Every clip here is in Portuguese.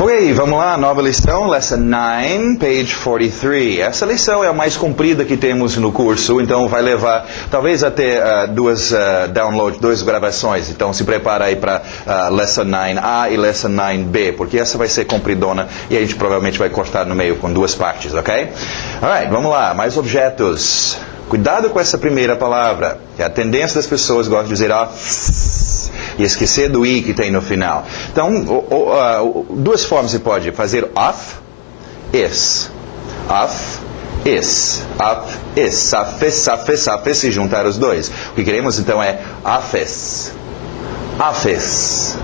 Ok, vamos lá, nova lição, Lesson 9, page 43. Essa lição é a mais comprida que temos no curso, então vai levar talvez até duas gravações. Então se prepara aí para Lesson 9A e Lesson 9B, porque essa vai ser compridona e a gente provavelmente vai cortar no meio com duas partes, ok? Alright, vamos lá, mais objetos. Cuidado com essa primeira palavra, que a tendência das pessoas gosta de dizer e esquecer do i que tem no final. Então, duas formas você pode fazer off, is. Off, is. Off, is. Safes, e juntar os dois. O que queremos então é office. Office.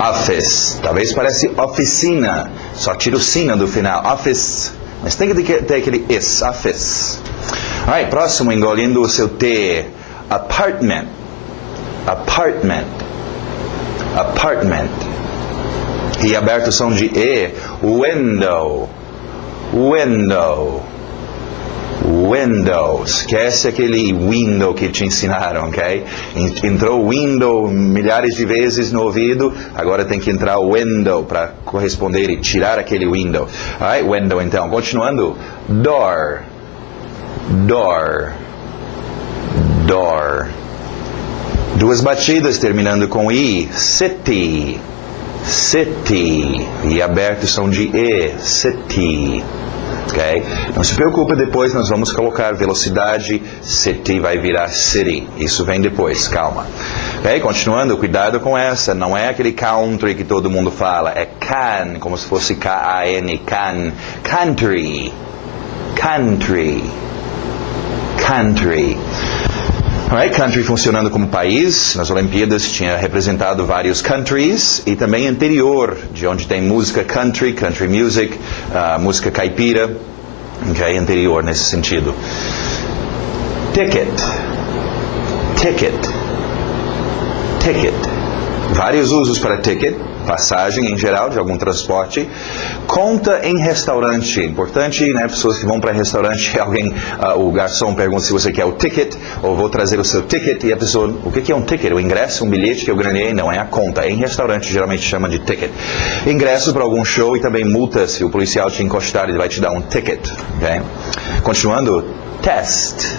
Office. Talvez pareça oficina. Só tira o sina do final. Office. Mas tem que ter aquele is. Office. Alright, próximo, engolindo o seu T. Apartment. Apartment. Apartment. E aberto o som de E. Window. Window. Window. Esquece aquele window que te ensinaram, ok? Entrou window milhares de vezes no ouvido, agora tem que entrar window para corresponder e tirar aquele window. Alright, window então. Continuando. Door. Door. Door. Duas batidas terminando com I. City. City. E aberto o som de E. City. Ok? Não se preocupe, depois nós vamos colocar velocidade. City vai virar city. Isso vem depois, calma. Ok? Continuando, cuidado com essa. Não é aquele country que todo mundo fala. É can, como se fosse K-A-N. Can. Country. Country. Country. Alright, country funcionando como país. Nas Olimpíadas tinha representado vários countries. E também interior, de onde tem música country, country music, música caipira. Ok, interior nesse sentido. Ticket. Ticket. Ticket. Vários usos para ticket. Passagem em geral de algum transporte. Conta em restaurante. Importante, né? Pessoas que vão para restaurante, alguém, o garçom pergunta se você quer o ticket, ou vou trazer o seu ticket, e a pessoa, o que é um ticket? O ingresso, um bilhete que eu ganhei? Não, é a conta. Em restaurante geralmente chama de ticket. Ingresso para algum show e também multa, se o policial te encostar, ele vai te dar um ticket. Okay? Continuando, test.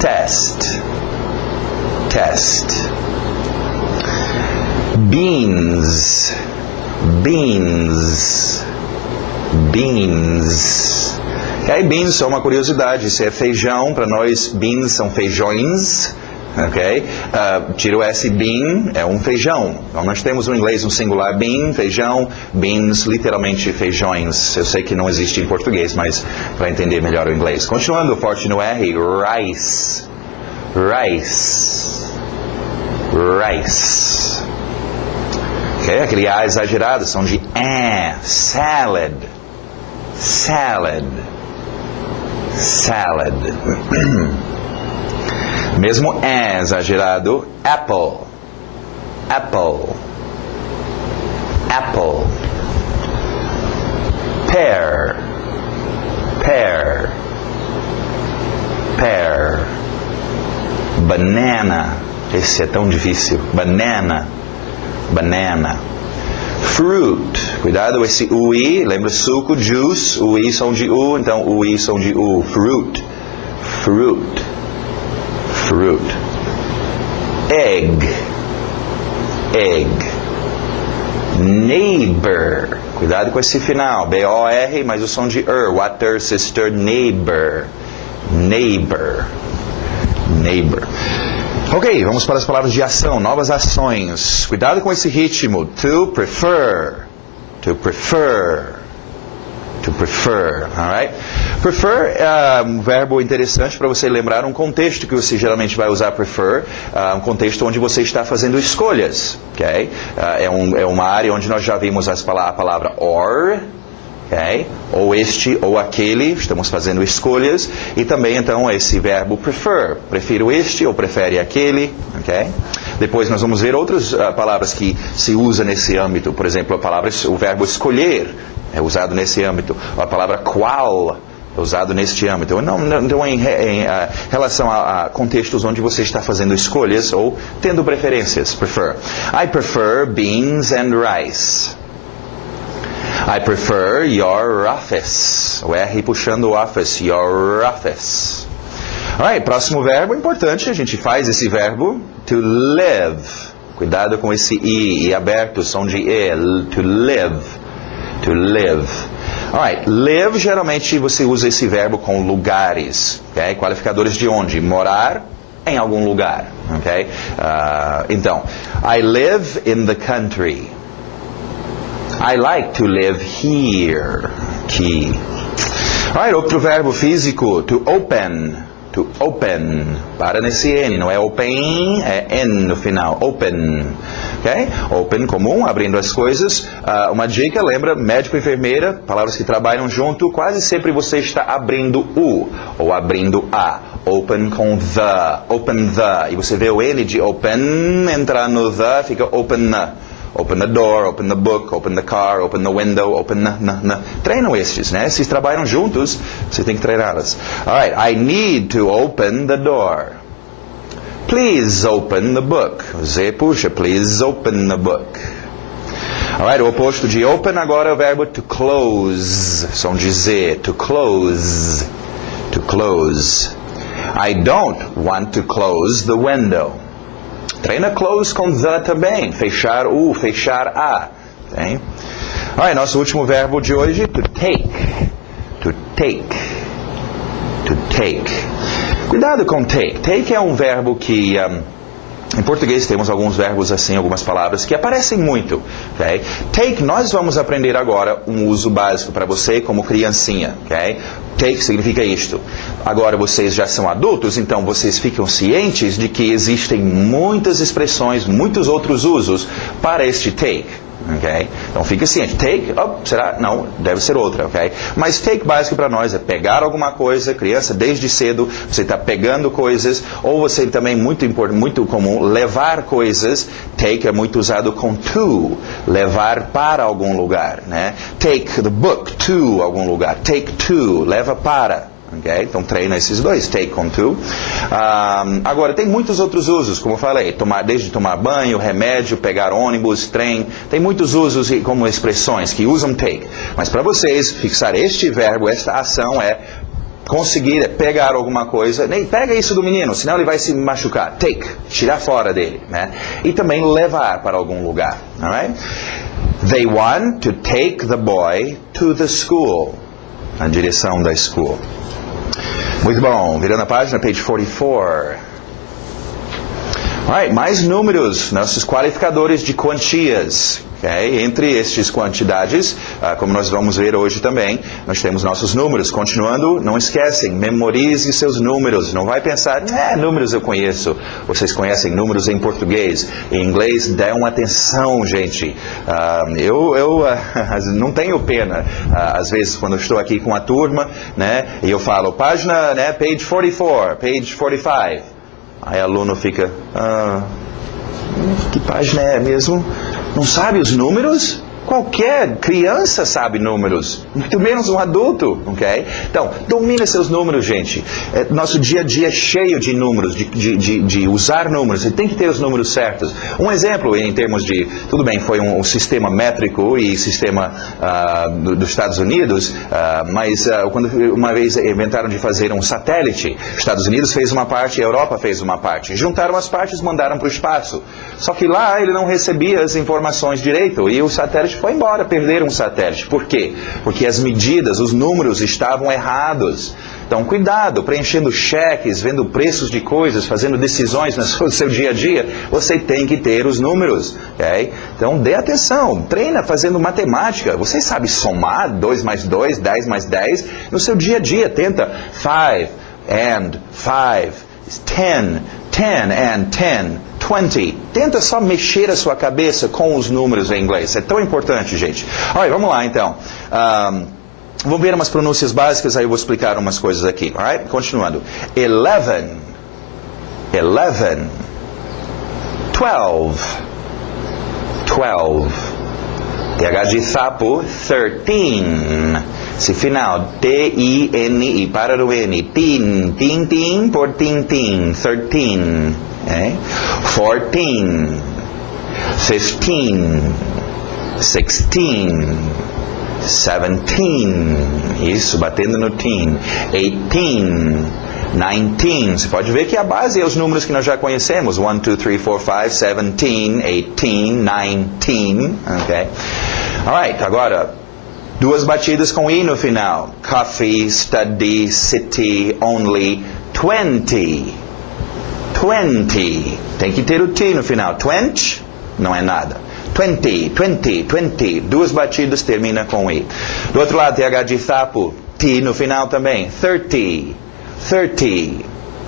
Test. Test. Beans. Beans. Beans. Okay, beans são uma curiosidade. Isso é feijão. Para nós, beans são feijões. Ok? Tira o S, bean, é um feijão. Então, nós temos no inglês um singular bean, feijão, beans, literalmente feijões. Eu sei que não existe em português, mas para entender melhor o inglês. Continuando, forte no R, rice. Rice. Rice. Okay? Aquele A exagerado, são de salad. Salad. Salad. Mesmo exagerado, apple. Apple. Apple. Pear. Pear. Pear. Banana. Esse é tão difícil. Banana. Banana. Fruit. Cuidado, esse UI, lembra suco, juice, UI som de U, então UI som de U. Fruit. Fruit. Fruit. Egg. Egg. Neighbor. Cuidado com esse final. B-O-R, mas o som de Water, sister, neighbor. Neighbor. Neighbor. Ok, vamos para as palavras de ação, novas ações. Cuidado com esse ritmo. To prefer. To prefer. To prefer, alright? Prefer é um verbo interessante para você lembrar um contexto que você geralmente vai usar prefer, um contexto onde você está fazendo escolhas, ok? É uma área onde nós já vimos a palavra or, ok? Ou este ou aquele, estamos fazendo escolhas, e também então esse verbo prefer, prefiro este ou prefere aquele, ok? Depois nós vamos ver outras palavras que se usa nesse âmbito, por exemplo, o verbo escolher é usado nesse âmbito, a palavra qual é usado neste âmbito. Não em relação a contextos onde você está fazendo escolhas ou tendo preferências, prefer. I prefer beans and rice. I prefer your office. O R puxando o office. Your office. Alright, próximo verbo importante. A gente faz esse verbo to live. Cuidado com esse I aberto, som de E. To live. To live. Alright, live, geralmente você usa esse verbo com lugares. Okay? Qualificadores de onde? Morar em algum lugar. Okay? Então, I live in the country. I like to live here. Aqui. Alright, outro verbo físico, to open. To open. Para nesse N, não é open, é N no final. Open. Okay? Open, comum, abrindo as coisas. Uma dica, lembra, médico e enfermeira, palavras que trabalham junto, quase sempre você está abrindo o ou abrindo a. Open com the. Open the. E você vê o N de open entrar no the, fica open the. Open the door, open the book, open the car, open the window, open the. Treinam estes, né? Se trabalham juntos, você tem que treiná-las. Alright, I need to open the door. Please open the book. Z puxa, please open the book. Alright, o oposto de open agora é o verbo to close. Som de Z, to close. To close. I don't want to close the window. Treina close com the também. Fechar o, fechar a. Okay? Alright, nosso último verbo de hoje, to take. To take. To take. Cuidado com take. Take é um verbo que... em português temos alguns verbos assim, algumas palavras que aparecem muito. Okay? Take, nós vamos aprender agora um uso básico para você como criancinha. Okay? Take significa isto. Agora vocês já são adultos, então vocês ficam cientes de que existem muitas expressões, muitos outros usos para este take. Okay? Então fica ciente. Take, será? Não, deve ser outra. Okay? Mas take básico para nós é pegar alguma coisa, criança, desde cedo, você está pegando coisas, ou você também, muito comum, levar coisas. Take é muito usado com to, levar para algum lugar. Né? Take the book to algum lugar. Take to, leva para. Okay? Então treina esses dois, take com to. Agora, tem muitos outros usos, como eu falei, desde tomar banho, remédio, pegar ônibus, trem. Tem muitos usos como expressões que usam take. Mas para vocês, fixar este verbo, esta ação é conseguir pegar alguma coisa. Nem pega isso do menino, senão ele vai se machucar. Take, tirar fora dele. Né? E também levar para algum lugar. Alright? They want to take the boy to the school. Na direção da school. Muito bom, virando a página, page 44. Alright, mais números, nossos qualificadores de quantias. Okay? Entre estes quantidades, como nós vamos ver hoje também, nós temos nossos números. Continuando, não esquecem, memorize seus números. Não vai pensar, números eu conheço. Vocês conhecem números em português. Em inglês, dão atenção, gente. Eu não tenho pena, às vezes, quando eu estou aqui com a turma, né, e eu falo, página, né, page 44, page 45. Aí o aluno fica, que página é mesmo? Não sabe os números? Qualquer criança sabe números, muito menos um adulto, ok? Então, domina seus números, gente. Nosso dia a dia é cheio de números, de usar números. Você tem que ter os números certos. Um exemplo em termos de, tudo bem, foi um sistema métrico e sistema dos Estados Unidos, mas quando uma vez inventaram de fazer um satélite, os Estados Unidos fez uma parte, a Europa fez uma parte. Juntaram as partes e mandaram para o espaço. Só que lá ele não recebia as informações direito e o satélite foi embora, perderam um satélite. Por quê? Porque as medidas, os números estavam errados. Então, cuidado, preenchendo cheques, vendo preços de coisas, fazendo decisões no seu dia a dia, você tem que ter os números. Okay? Então, dê atenção, treina fazendo matemática. Você sabe somar 2 mais 2, 10 mais 10. No seu dia a dia, tenta 5 and 5, 10, 10 and 10. 20. Tenta só mexer a sua cabeça com os números em inglês. É tão importante, gente. Alright, vamos lá, então. Vamos ver umas pronúncias básicas, aí eu vou explicar umas coisas aqui. Alright? Continuando. 11. 11. 12. 12. TH de sapo, 13. Esse final, T-I-N-I, para no N. Tin, tin, tin, por tin, tin. 13. Okay? 14, 15, 16, 17. Isso, batendo no teen. 18. 19. Você pode ver que a base é os números que nós já conhecemos. 1, 2, 3, 4, 5, 17, 18, 19. Ok? Alright, agora, duas batidas com I no final. Coffee, study, city, only, 20. 20. Tem que ter o T no final. 20 não é nada. 20, 20, 20. Duas batidas termina com I. Do outro lado, TH de sapo. T no final também. 30. 30.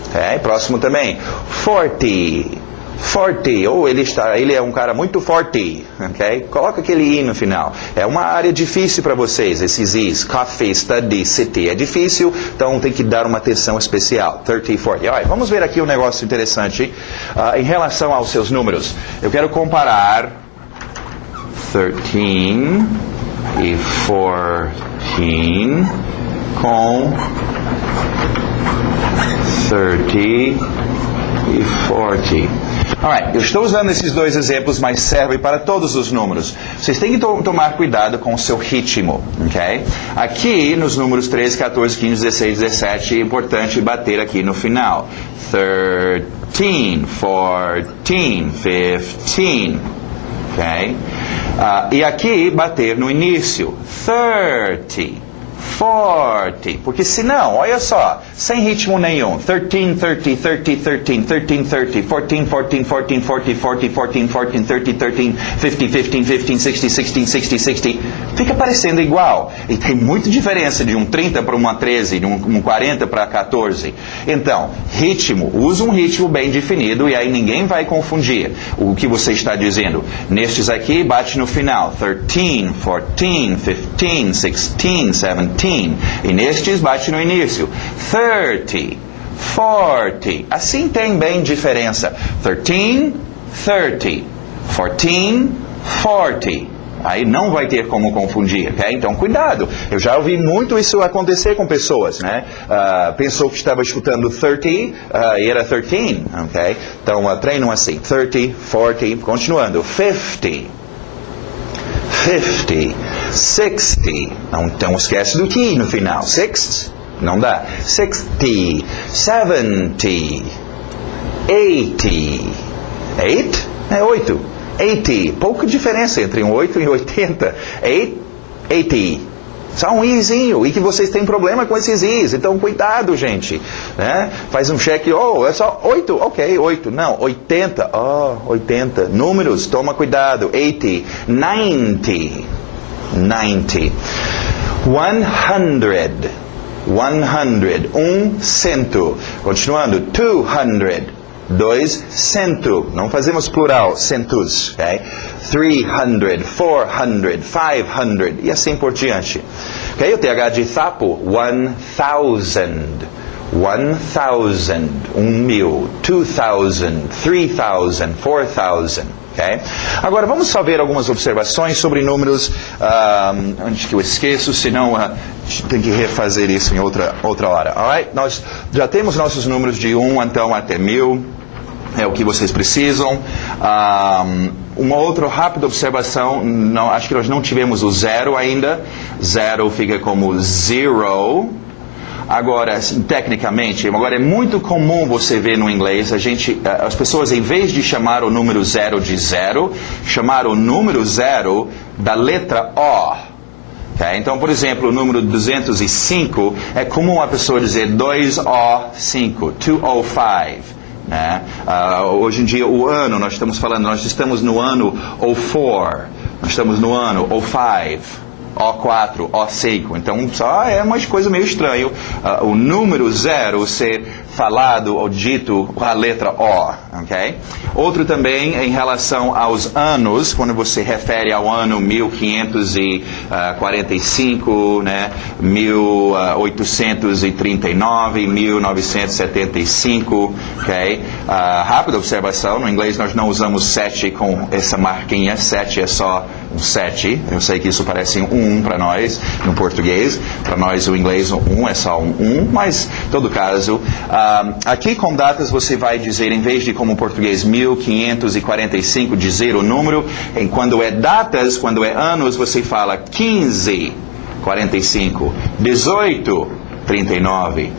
Okay? Próximo também. 40. 40. Ou ele é um cara muito forte. Okay? Coloca aquele I no final. É uma área difícil para vocês, esses Is. Coffee, study, city. É difícil, então tem que dar uma atenção especial. 30, 40. Right, vamos ver aqui um negócio interessante em relação aos seus números. Eu quero comparar 13 e 14 com 30 e 40. Alright, eu estou usando esses dois exemplos, mas servem para todos os números. Vocês têm que tomar cuidado com o seu ritmo, ok? Aqui, nos números 13, 14, 15, 16, 17, é importante bater aqui no final. 13, 14, 15, ok? E aqui, bater no início. 30. 40, porque senão, olha só, sem ritmo nenhum, 13, 30, 30, 13, 13, 30, 14, 14, 14, 40, 40, 14, 14, 30, 13, 50, 15, 15, 60, 16, 60, 60, fica parecendo igual, e tem muita diferença de um 30 para uma 13, de um 40 para 14, então, ritmo, usa um ritmo bem definido, e aí ninguém vai confundir o que você está dizendo, nestes aqui, bate no final, 13, 14, 15, 16, 17, e nestes bate no início. 30, 40. Assim tem bem diferença. 13, 30. 14, 40. Aí não vai ter como confundir, ok? Então, cuidado. Eu já ouvi muito isso acontecer com pessoas, né? Pensou que estava escutando 30 e era 13, ok? Então, treinam assim. 30, 40. Continuando. 50. 50, 60, então esquece do T no final, 6, não dá, 60, 70, 80, 8 é 8, 80, pouca diferença entre um 8 e 80, 80, só um izinho, e que vocês têm problema com esses Is, então cuidado, gente, né? Faz um cheque, é só 8, ok, 8, não, 80, 80, números, toma cuidado, 80, 90, 90, 100, 100, continuando, 200, 200, não fazemos plural, centos, ok? 300, 400, 500 e assim por diante. Ok? O TH de sapo, 1000, 1000, 1000, 2000, 3000, 4000. Okay? Agora vamos só ver algumas observações sobre números, antes que eu esqueço, senão tem que refazer isso em outra hora. Alright? Nós já temos nossos números de 1 então até 1000. É o que vocês precisam. Uma outra rápida observação, acho que nós não tivemos o 0 ainda. 0 fica como zero. Agora, assim, tecnicamente, agora é muito comum você ver no inglês, as pessoas, em vez de chamar o número 0 de 0, chamar o número 0 da letra O. Okay? Então, por exemplo, o número 205, é comum a pessoa dizer 205, 205. Né? Hoje em dia, o ano, nós estamos no ano 04, nós estamos no ano 05. O4, O5. Então, só é uma coisa meio estranha. O número 0 ser falado ou dito com a letra O, ok? Outro também em relação aos anos, quando você refere ao ano 1545, né? 1839, 1975, ok? Rápida observação, no inglês nós não usamos 7 com essa marquinha, 7 é só um 7. Eu sei que isso parece um 1 para nós no português. Para nós o inglês 1 é só um 1, mas em todo caso, aqui com datas você vai dizer, em vez de como português 1545, dizer o número, quando é datas, quando é anos, você fala 15, 45, 18, 39,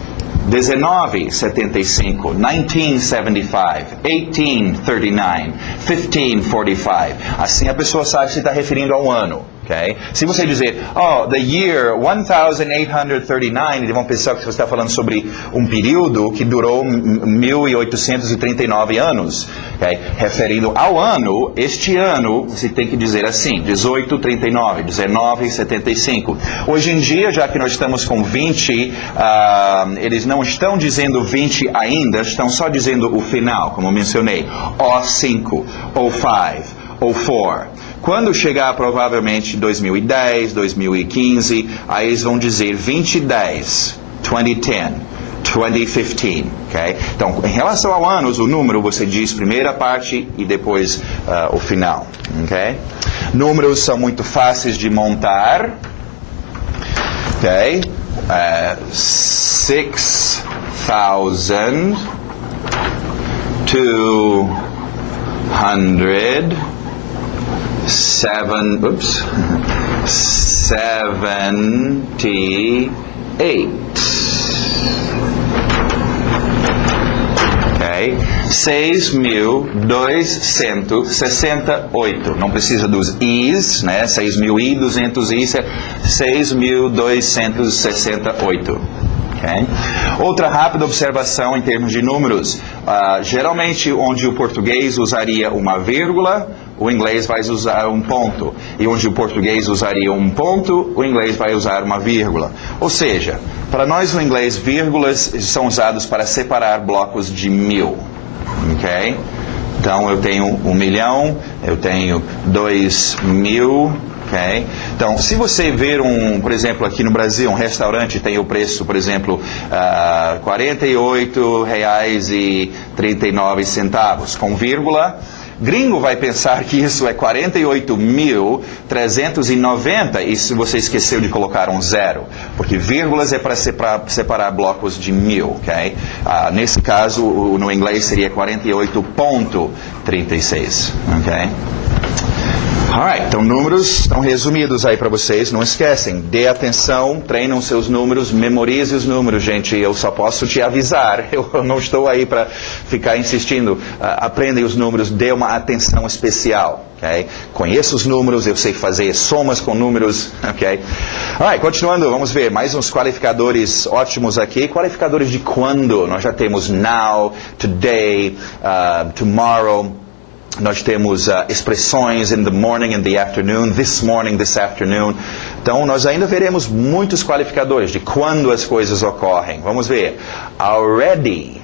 19, 75, 1975, 1839, 1545. Assim a pessoa sabe se está referindo ao ano. Okay? Se você dizer, the year 1839, eles vão pensar que você está falando sobre um período que durou 1839 anos. Okay? Referindo ao ano, este ano, você tem que dizer assim, 1839, 1975. Hoje em dia, já que nós estamos com 20, eles não estão dizendo 20 ainda, estão só dizendo o final, como eu mencionei, ou 5, ou 5, ou 4. Quando chegar provavelmente 2010, 2015, aí eles vão dizer 2010, 2010, 2015, ok? Então, em relação ao anos, o número você diz primeira parte e depois o final, ok? Números são muito fáceis de montar, ok? 6,200 78. Ok? 6.268. Não precisa dos i's, né? 6.200 i's, 6.268. Okay? Outra rápida observação em termos de números. Geralmente, onde o português usaria uma vírgula, o inglês vai usar um ponto. E onde o português usaria um ponto, o inglês vai usar uma vírgula. Ou seja, para nós no inglês, vírgulas são usados para separar blocos de 1000. Ok? Então, eu tenho 1 milhão, eu tenho 2.000... Okay? Então, se você ver por exemplo, aqui no Brasil, um restaurante tem o preço, por exemplo, R$ 48,39, com vírgula, gringo vai pensar que isso é 48.390 e se você esqueceu de colocar um zero, porque vírgulas é para separar blocos de 1000, ok? Nesse caso, no inglês seria 48,36, ok? Alright, então números estão resumidos aí para vocês, não esquecem, dê atenção, treinem seus números, memorize os números, gente, eu só posso te avisar, eu não estou aí para ficar insistindo, aprendem os números, dê uma atenção especial, ok? Conheço os números, eu sei fazer somas com números, ok? Alright, continuando, vamos ver, mais uns qualificadores ótimos aqui, qualificadores de quando, nós já temos now, today, tomorrow. Nós temos expressões in the morning, in the afternoon, this morning, this afternoon. Então, nós ainda veremos muitos qualificadores de quando as coisas ocorrem. Vamos ver. Already.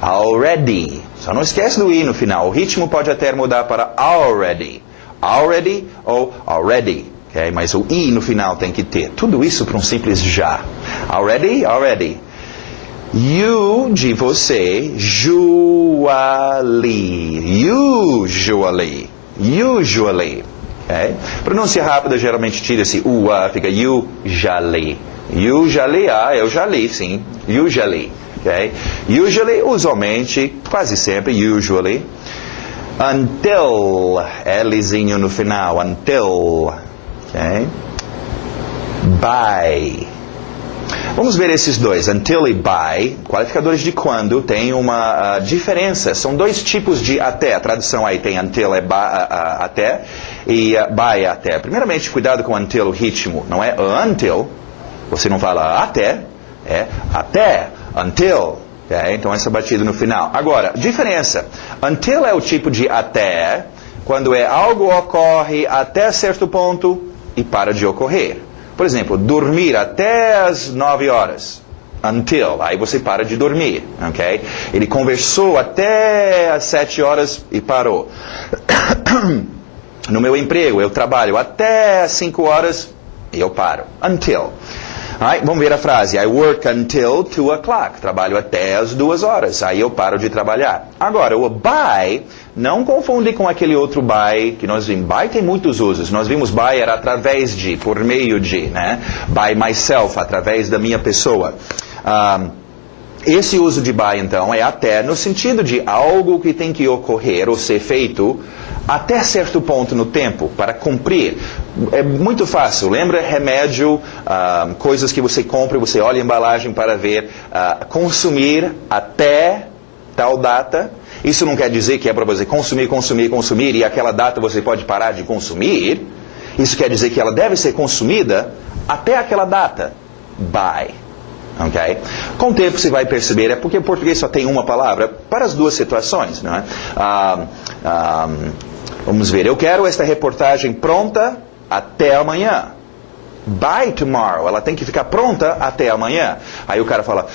Already. Só não esquece do i no final. O ritmo pode até mudar para already. Already ou already. Okay? Mas o i no final tem que ter. Tudo isso para um simples já. Already, already. You, de você, usually, okay? Pronúncia rápida geralmente tira esse fica usually, eu já li, sim, usually, okay? Usually, usualmente, quase sempre, usually, until, Lzinho no final, until, okay? By. Vamos ver esses dois, until e by, qualificadores de quando, tem uma diferença. São dois tipos de até. A tradução aí tem until é até e by é até. Primeiramente, cuidado com until, o ritmo. Não é until, você não fala até, é até, until. Okay? Então, essa batida no final. Agora, diferença. Until é o tipo de até, quando algo ocorre até certo ponto e para de ocorrer. Por exemplo, dormir até as 9 horas. Until. Aí você para de dormir. Okay? Ele conversou até as 7 horas e parou. No meu emprego, eu trabalho até as 5 horas e eu paro. Until. Alright, vamos ver a frase. I work until 2 o'clock. Trabalho até as 2 horas. Aí eu paro de trabalhar. Agora, o by, não confunde com aquele outro by que nós vimos. By tem muitos usos. Nós vimos by era através de, por meio de, né? By myself, através da minha pessoa. Esse uso de by, então, é até no sentido de algo que tem que ocorrer ou ser feito até certo ponto no tempo, para cumprir. É muito fácil. Lembra remédio, coisas que você compra, você olha a embalagem para ver, consumir até tal data. Isso não quer dizer que é para você consumir, consumir, consumir, e aquela data você pode parar de consumir. Isso quer dizer que ela deve ser consumida até aquela data. By. Okay? Com o tempo você vai perceber, é porque o português só tem uma palavra para as duas situações. Não é? Vamos ver, eu quero esta reportagem pronta até amanhã. By tomorrow, ela tem que ficar pronta até amanhã. Aí o cara fala,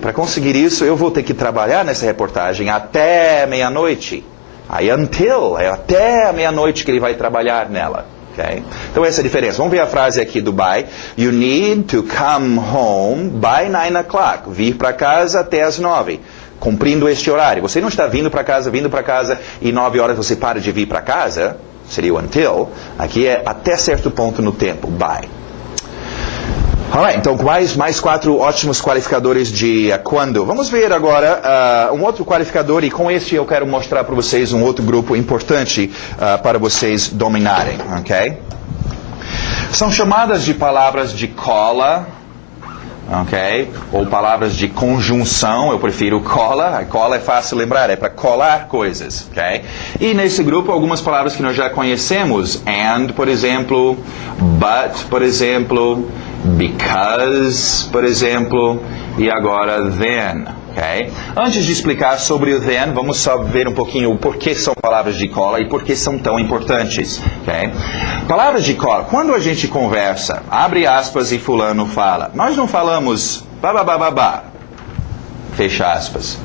para conseguir isso eu vou ter que trabalhar nessa reportagem até meia-noite. Aí until, é até meia-noite que ele vai trabalhar nela. Okay? Então essa é a diferença. Vamos ver a frase aqui do by. You need to come home by 9 o'clock. Vir para casa até as 9. Cumprindo este horário. Você não está vindo para casa e 9 horas você para de vir para casa. Seria o until. Aqui é até certo ponto no tempo. By. Alright, então mais 4 ótimos qualificadores de quando. Vamos ver agora um outro qualificador, e com este eu quero mostrar para vocês um outro grupo importante para vocês dominarem, ok? São chamadas de palavras de cola, ok? Ou palavras de conjunção, eu prefiro cola. A cola é fácil lembrar, é para colar coisas, ok? E nesse grupo algumas palavras que nós já conhecemos, and, por exemplo, but, por exemplo, because, por exemplo, e agora then, ok? Antes de explicar sobre o then, vamos só ver um pouquinho o porquê são palavras de cola e por que são tão importantes, ok? Palavras de cola, quando a gente conversa, abre aspas e fulano fala, nós não falamos babababá, fecha aspas.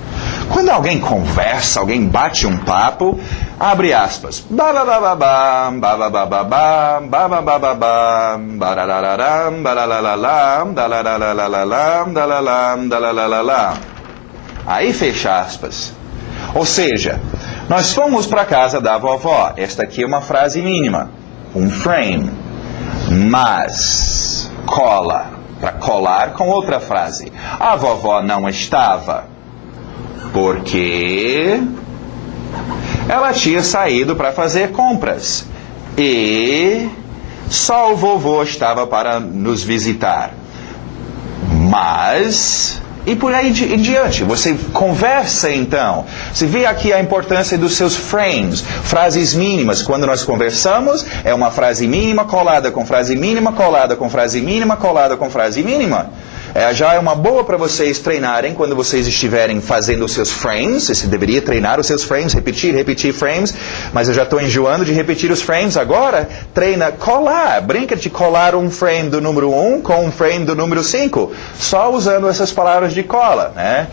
Quando alguém conversa, alguém bate um papo, abre aspas. Babababá, babababá, babababá, barararam, baralalam, dalalalalam, dalalam, dalalalala. Aí fecha aspas. Ou seja, nós fomos para a casa da vovó. Esta aqui é uma frase mínima, um frame. Mas, cola, para colar com outra frase. A vovó não estava. Porque ela tinha saído para fazer compras. E só o vovô estava para nos visitar. Mas, e por aí em diante. Você conversa então. Você vê aqui a importância dos seus frames. Frases mínimas. Quando nós conversamos, é uma frase mínima colada com frase mínima, colada com frase mínima, colada com frase mínima. Já é uma boa para vocês treinarem quando vocês estiverem fazendo os seus frames. Você deveria treinar os seus frames, repetir frames. Mas eu já estou enjoando de repetir os frames. Agora, treina colar. Brinca de colar um frame do número 1 com um frame do número 5. Só usando essas palavras de cola. Né?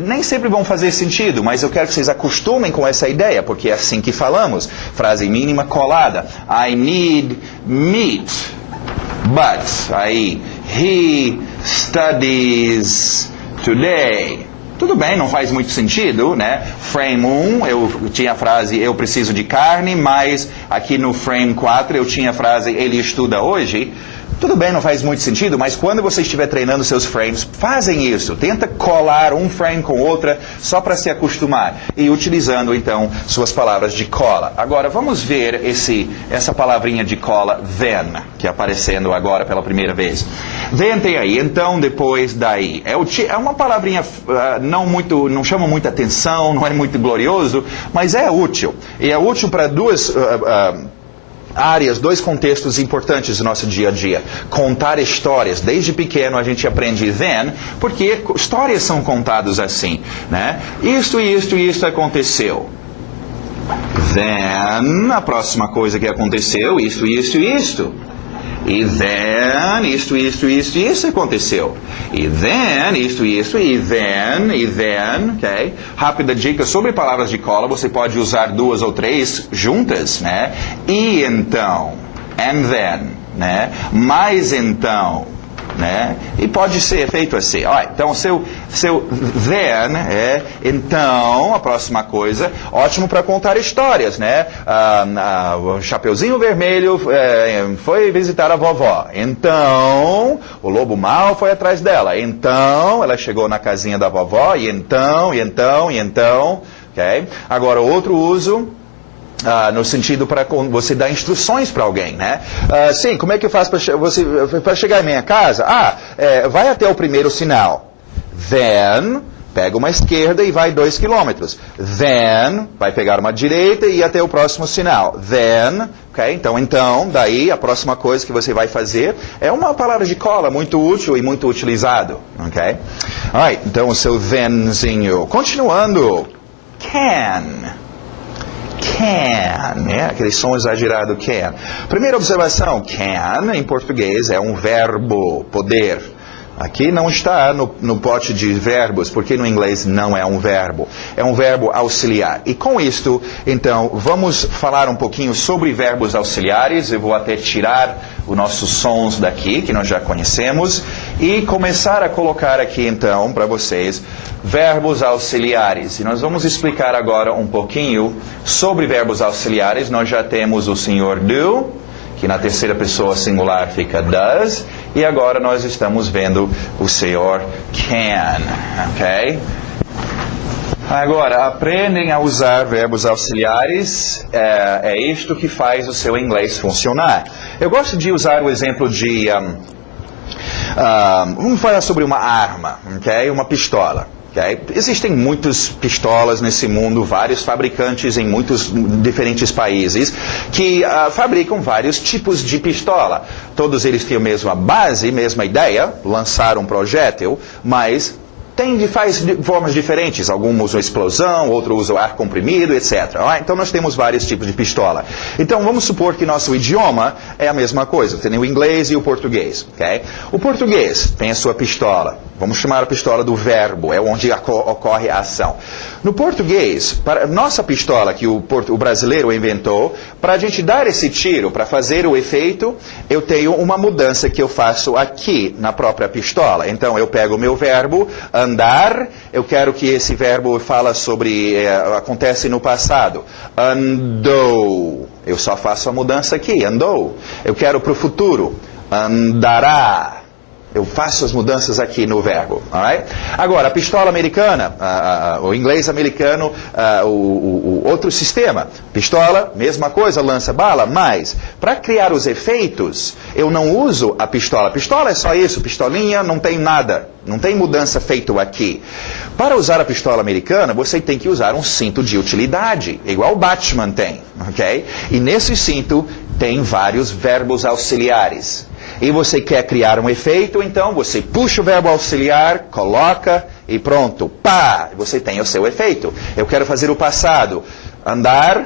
Nem sempre vão fazer sentido, mas eu quero que vocês acostumem com essa ideia, porque é assim que falamos. Frase mínima colada. I need meat. But, aí, he studies today. Tudo bem, não faz muito sentido, né? Frame 1, eu tinha a frase, eu preciso de carne, mas aqui no frame 4 eu tinha a frase, ele estuda hoje. Tudo bem, não faz muito sentido, mas quando você estiver treinando seus frames, fazem isso. Tenta colar um frame com outra, só para se acostumar. E utilizando, então, suas palavras de cola. Agora, vamos ver essa palavrinha de cola, then, que é aparecendo agora pela primeira vez. Then tem aí, então, depois, daí. É uma palavrinha não chama muita atenção, não é muito glorioso, mas é útil. E é útil para duas áreas, dois contextos importantes do nosso dia a dia. Contar histórias. Desde pequeno a gente aprende then, porque histórias são contadas assim, né? Isto aconteceu. Then, a próxima coisa que aconteceu, isto. E then, isso aconteceu. E then, isso, e then, ok? Rápida dica sobre palavras de cola, você pode usar 2 ou 3 juntas, né? E então, and then, né? Mas então, né? E pode ser feito assim. Então, seu then é então, a próxima coisa, ótimo para contar histórias, né? O Chapeuzinho Vermelho foi visitar a vovó. Então, o lobo mau foi atrás dela. Então, ela chegou na casinha da vovó. E então. Okay? Agora, outro uso... no sentido para você dar instruções para alguém, né? Sim, como é que eu faço para chegar em minha casa? Vai até o primeiro sinal. Then, pega uma esquerda e vai 2 quilômetros. Then, vai pegar uma direita e ir até o próximo sinal. Then, ok? Então, daí a próxima coisa que você vai fazer é uma palavra de cola muito útil e muito utilizado, ok? Alright, então o seu thenzinho. Continuando. Can, né? Aquele som exagerado, can. Primeira observação, can, em português, é um verbo, poder. Aqui não está no pote de verbos, porque no inglês não é um verbo. É um verbo auxiliar. E com isto, então, vamos falar um pouquinho sobre verbos auxiliares. Eu vou até tirar os nossos sons daqui, que nós já conhecemos, e começar a colocar aqui, então, para vocês, verbos auxiliares. E nós vamos explicar agora um pouquinho sobre verbos auxiliares. Nós já temos o senhor do, que na terceira pessoa singular fica does, e agora nós estamos vendo o senhor can, ok? Agora, aprendem a usar verbos auxiliares, é isto que faz o seu inglês funcionar. Eu gosto de usar o exemplo de, vamos falar sobre uma arma, ok? Uma pistola. Okay? Existem muitas pistolas nesse mundo, vários fabricantes em muitos diferentes países que fabricam vários tipos de pistola. Todos eles têm a mesma base, mesma ideia, lançar um projétil, mas faz de formas diferentes. Alguns usam explosão, outros usam ar comprimido, etc. Então nós temos vários tipos de pistola. Então vamos supor que nosso idioma é a mesma coisa. Tem o inglês e o português. Okay? O português tem a sua pistola. Vamos chamar a pistola do verbo, é onde ocorre a ação. No português, para nossa pistola que o brasileiro inventou, para a gente dar esse tiro, para fazer o efeito, eu tenho uma mudança que eu faço aqui na própria pistola. Então eu pego o meu verbo, andar, eu quero que esse verbo fala sobre, acontece no passado. Andou, eu só faço a mudança aqui, andou. Eu quero para o futuro, andará. Eu faço as mudanças aqui no verbo. Alright? Agora, a pistola americana, o inglês americano, o outro sistema. Pistola, mesma coisa, lança bala, mas para criar os efeitos, eu não uso a pistola. Pistola é só isso, pistolinha, não tem nada. Não tem mudança feita aqui. Para usar a pistola americana, você tem que usar um cinto de utilidade, igual o Batman tem. Ok? E nesse cinto tem vários verbos auxiliares. E você quer criar um efeito, então você puxa o verbo auxiliar, coloca e pronto. Pá! Você tem o seu efeito. Eu quero fazer o passado. Andar,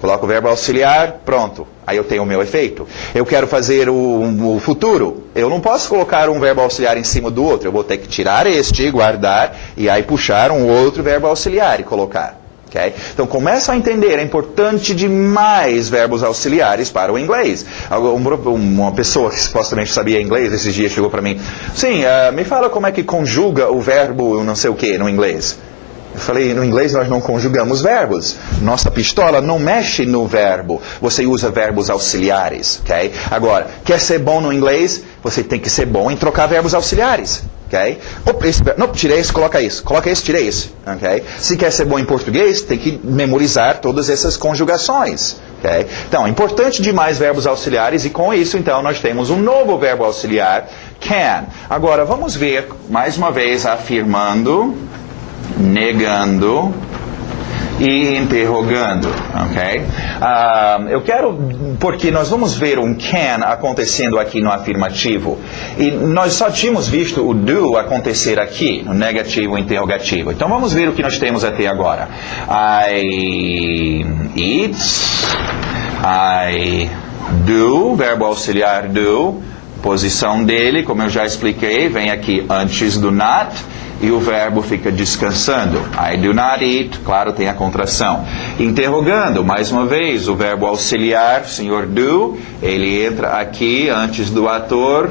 coloco o verbo auxiliar, pronto. Aí eu tenho o meu efeito. Eu quero fazer o futuro. Eu não posso colocar um verbo auxiliar em cima do outro. Eu vou ter que tirar este, guardar, e aí puxar um outro verbo auxiliar e colocar. Okay? Então, começa a entender, é importante demais verbos auxiliares para o inglês. Uma pessoa que supostamente sabia inglês esses dias chegou para mim. Sim, me fala como é que conjuga o verbo não sei o que no inglês. Eu falei, no inglês nós não conjugamos verbos. Nossa pistola não mexe no verbo. Você usa verbos auxiliares. Okay? Agora, quer ser bom no inglês? Você tem que ser bom em trocar verbos auxiliares. Okay? Não, tirei esse, coloca isso. Coloca esse, tirei esse. Okay? Se quer ser bom em português, tem que memorizar todas essas conjugações. Okay? Então, é importante demais verbos auxiliares e com isso, então, nós temos um novo verbo auxiliar, can. Agora, vamos ver, mais uma vez, afirmando, negando e interrogando, ok? Eu quero, porque nós vamos ver um can acontecendo aqui no afirmativo, e nós só tínhamos visto o do acontecer aqui, no negativo e interrogativo. Então vamos ver o que nós temos até agora. I eat, I do, verbo auxiliar do, posição dele, como eu já expliquei, vem aqui antes do not, e o verbo fica descansando. I do not eat, claro, tem a contração. Interrogando, mais uma vez, o verbo auxiliar, senhor do, ele entra aqui antes do ator,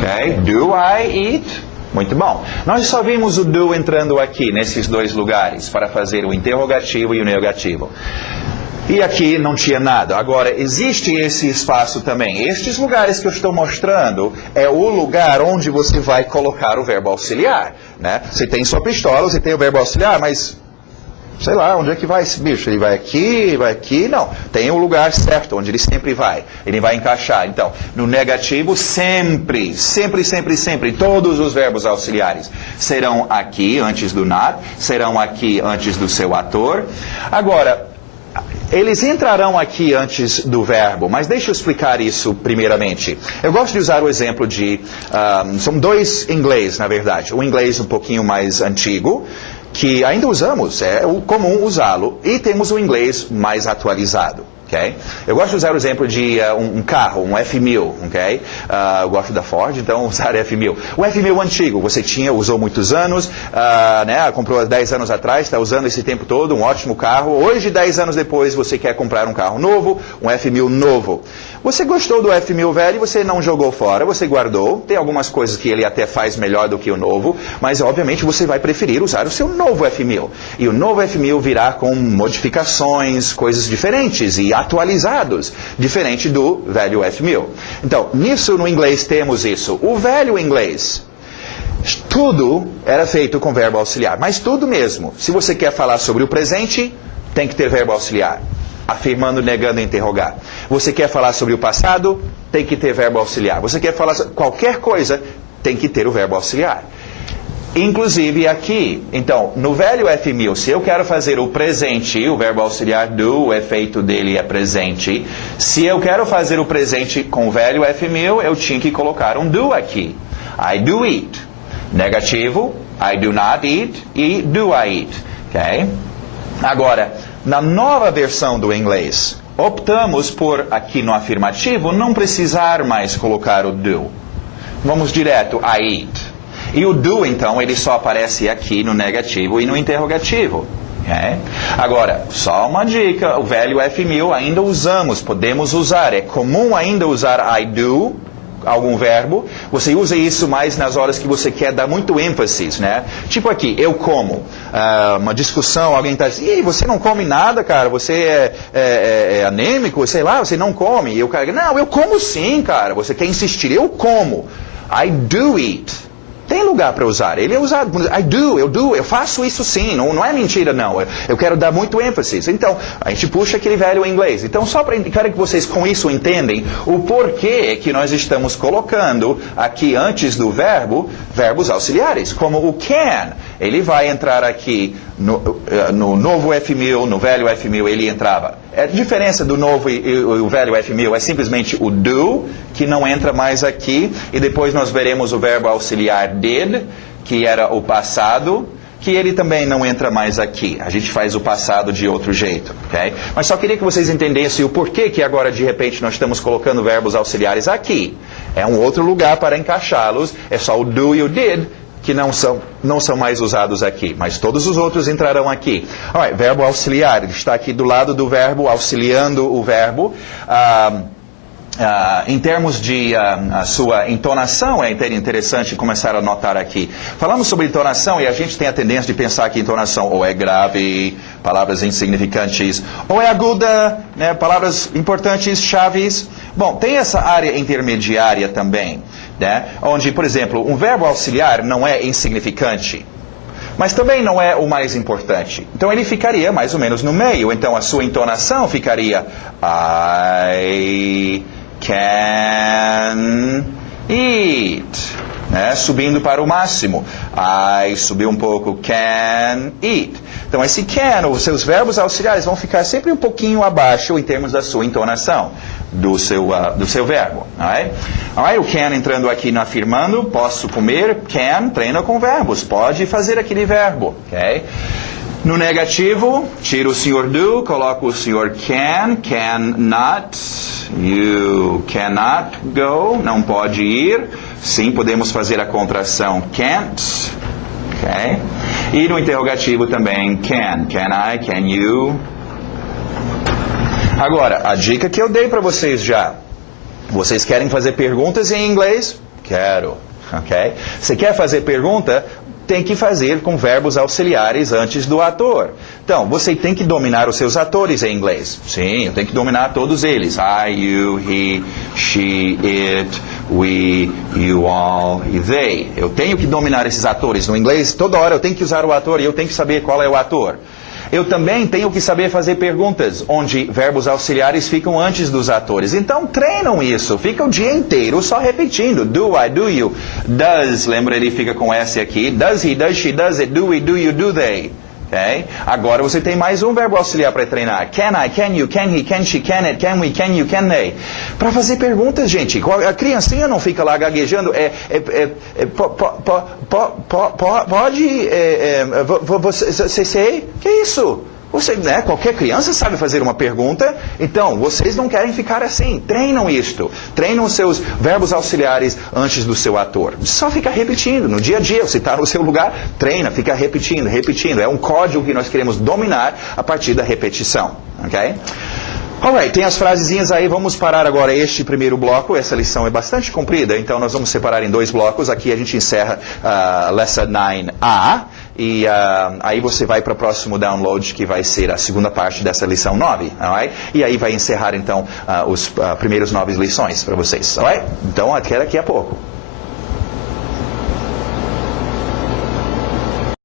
Ok? Do I eat? Muito bom. Nós só vimos o do entrando aqui, nesses dois lugares, para fazer o interrogativo e o negativo. E aqui não tinha nada. Agora, existe esse espaço também. Estes lugares que eu estou mostrando é o lugar onde você vai colocar o verbo auxiliar, né? Você tem sua pistola, você tem o verbo auxiliar, mas sei lá, onde é que vai esse bicho? Ele vai aqui, vai aqui? Não. Tem o lugar certo, onde ele sempre vai. Ele vai encaixar. Então, no negativo, sempre, todos os verbos auxiliares serão aqui antes do not, serão aqui antes do seu ator. Agora, eles entrarão aqui antes do verbo, mas deixa eu explicar isso primeiramente. Eu gosto de usar o exemplo de... são dois inglês, na verdade. Um inglês um pouquinho mais antigo, que ainda usamos, é comum usá-lo, e temos o inglês mais atualizado. Okay? Eu gosto de usar o exemplo de um carro, um F1000, okay? Eu gosto da Ford, então usar F1000. O F1000 antigo, você usou muitos anos, né? Comprou há 10 anos atrás, está usando esse tempo todo, um ótimo carro. Hoje, 10 anos depois, você quer comprar um carro novo, um F1000 novo. Você gostou do F1000 velho e você não jogou fora, você guardou. Tem algumas coisas que ele até faz melhor do que o novo, mas obviamente você vai preferir usar o seu novo F1000. E o novo F1000 virá com modificações, coisas diferentes e atualizados, diferente do velho F1000. Então, nisso no inglês temos isso. O velho inglês, tudo era feito com verbo auxiliar, mas tudo mesmo. Se você quer falar sobre o presente, tem que ter verbo auxiliar. Afirmando, negando, interrogar. Você quer falar sobre o passado, tem que ter verbo auxiliar. Você quer falar sobre qualquer coisa, tem que ter o verbo auxiliar. Inclusive aqui, então, no velho F1000, se eu quero fazer o presente, o verbo auxiliar do, o efeito dele é presente. Se eu quero fazer o presente com o velho F1000, eu tinha que colocar um do aqui. I do eat. Negativo, I do not eat e do I eat. Ok? Agora, na nova versão do inglês, optamos por, aqui no afirmativo, não precisar mais colocar o do. Vamos direto, I eat. E o do, então, ele só aparece aqui no negativo e no interrogativo. Okay? Agora, só uma dica, o velho F1000 ainda usamos, podemos usar. É comum ainda usar I do, algum verbo. Você usa isso mais nas horas que você quer dar muito ênfase, né? Tipo aqui, eu como. Uma discussão, alguém está dizendo, e você não come nada, cara, você é anêmico, sei lá, você não come. E o cara, não, eu como sim, cara, você quer insistir, eu como. I do eat. Tem lugar para usar. Ele é usado. Eu faço isso sim. Não é mentira, não. Eu quero dar muito ênfase. Então, a gente puxa aquele velho inglês. Então, só para quero que vocês com isso entendem o porquê que nós estamos colocando aqui antes do verbo, verbos auxiliares. Como o can. Ele vai entrar aqui no novo F1000, no velho F1000, ele entrava. A diferença do novo e o velho F1000 é simplesmente o do, que não entra mais aqui, e depois nós veremos o verbo auxiliar did, que era o passado, que ele também não entra mais aqui. A gente faz o passado de outro jeito, ok? Mas só queria que vocês entendessem o porquê que agora de repente nós estamos colocando verbos auxiliares aqui. É um outro lugar para encaixá-los, é só o do e o did, que não são mais usados aqui, mas todos os outros entrarão aqui. Alright, verbo auxiliar, ele está aqui do lado do verbo, auxiliando o verbo. Em termos de a sua entonação, é interessante começar a notar aqui. Falamos sobre entonação e a gente tem a tendência de pensar que entonação ou é grave, palavras insignificantes, ou é aguda, né, palavras importantes, chaves. Bom, tem essa área intermediária também, né, onde, por exemplo, um verbo auxiliar não é insignificante, mas também não é o mais importante. Então ele ficaria mais ou menos no meio. Então a sua entonação ficaria I can eat, né? Subindo para o máximo. I subiu um pouco, can eat. Então esse can, os seus verbos auxiliares vão ficar sempre um pouquinho abaixo em termos da sua entonação do seu verbo. Alright? O can entrando aqui no afirmando, posso comer, can, treina com verbos, pode fazer aquele verbo. Okay? No negativo, tiro o senhor do, coloco o senhor cannot, you cannot go, não pode ir. Sim, podemos fazer a contração can't. Okay? E no interrogativo também can I, can you. Agora, a dica que eu dei para vocês já. Vocês querem fazer perguntas em inglês? Quero. Ok? Você quer fazer pergunta? Tem que fazer com verbos auxiliares antes do ator. Então, você tem que dominar os seus atores em inglês. Sim, eu tenho que dominar todos eles. I, you, he, she, it, we, you all e they. Eu tenho que dominar esses atores. No inglês, toda hora eu tenho que usar o ator e eu tenho que saber qual é o ator. Eu também tenho que saber fazer perguntas, onde verbos auxiliares ficam antes dos atores. Então, treinam isso. Fica o dia inteiro só repetindo. Do I, do you. Does, lembra, ele fica com S aqui. Does he, does she, does it, do we, do you, do they. Okay? Agora você tem mais um verbo auxiliar para treinar. Can I, can you, can he, can she, can it, can we, can you, can they. Para fazer perguntas, gente. A criancinha não fica lá gaguejando. Você sei? Que isso? Você, né, qualquer criança sabe fazer uma pergunta. Então, vocês não querem ficar assim. Treinam isto. Treinam os seus verbos auxiliares antes do seu ator. Só fica repetindo. No dia a dia, você está no seu lugar, treina, fica repetindo, repetindo. É um código que nós queremos dominar a partir da repetição. Ok? Alright, tem as frasezinhas aí, vamos parar agora este primeiro bloco, essa lição é bastante comprida, então nós vamos separar em 2 blocos, aqui a gente encerra Lesson 9A, e aí você vai para o próximo download, que vai ser a segunda parte dessa lição 9, alright? E aí vai encerrar então os primeiros 9 lições para vocês, alright? Então até daqui a pouco.